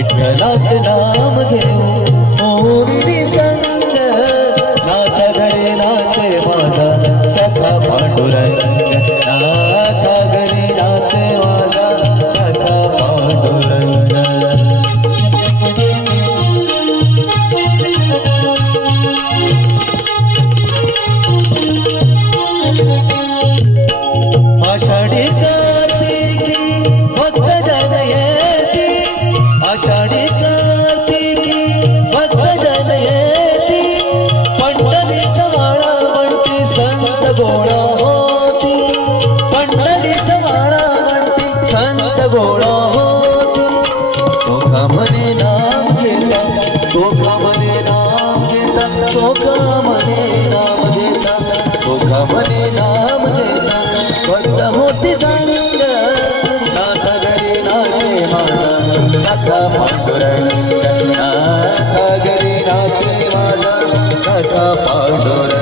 विठ्ठलाचे नाम घेऊ मोरी संग नाथ घरी नाचे माझा सखा पांडुरंग नाथ घरी नाचे माझा सखा पांडुरंग आषाढी कार्तिकी भक्त जन येती आषाढी कार्तिकी भक्त जन येती पंढरीच्या माळा म्हणती संत गोळा होती पंढरीच्या माळा म्हणती संत गोळा होती सोखामने नाम घेता सोखामने नाम घेता सोखामने नाम घेता सोखामने नाम घेता भक्त होती दंग नाथ घरी नाचे माझा सखा पांडुरंग नाथ घरी नाचे माझा सखा पांडुरंग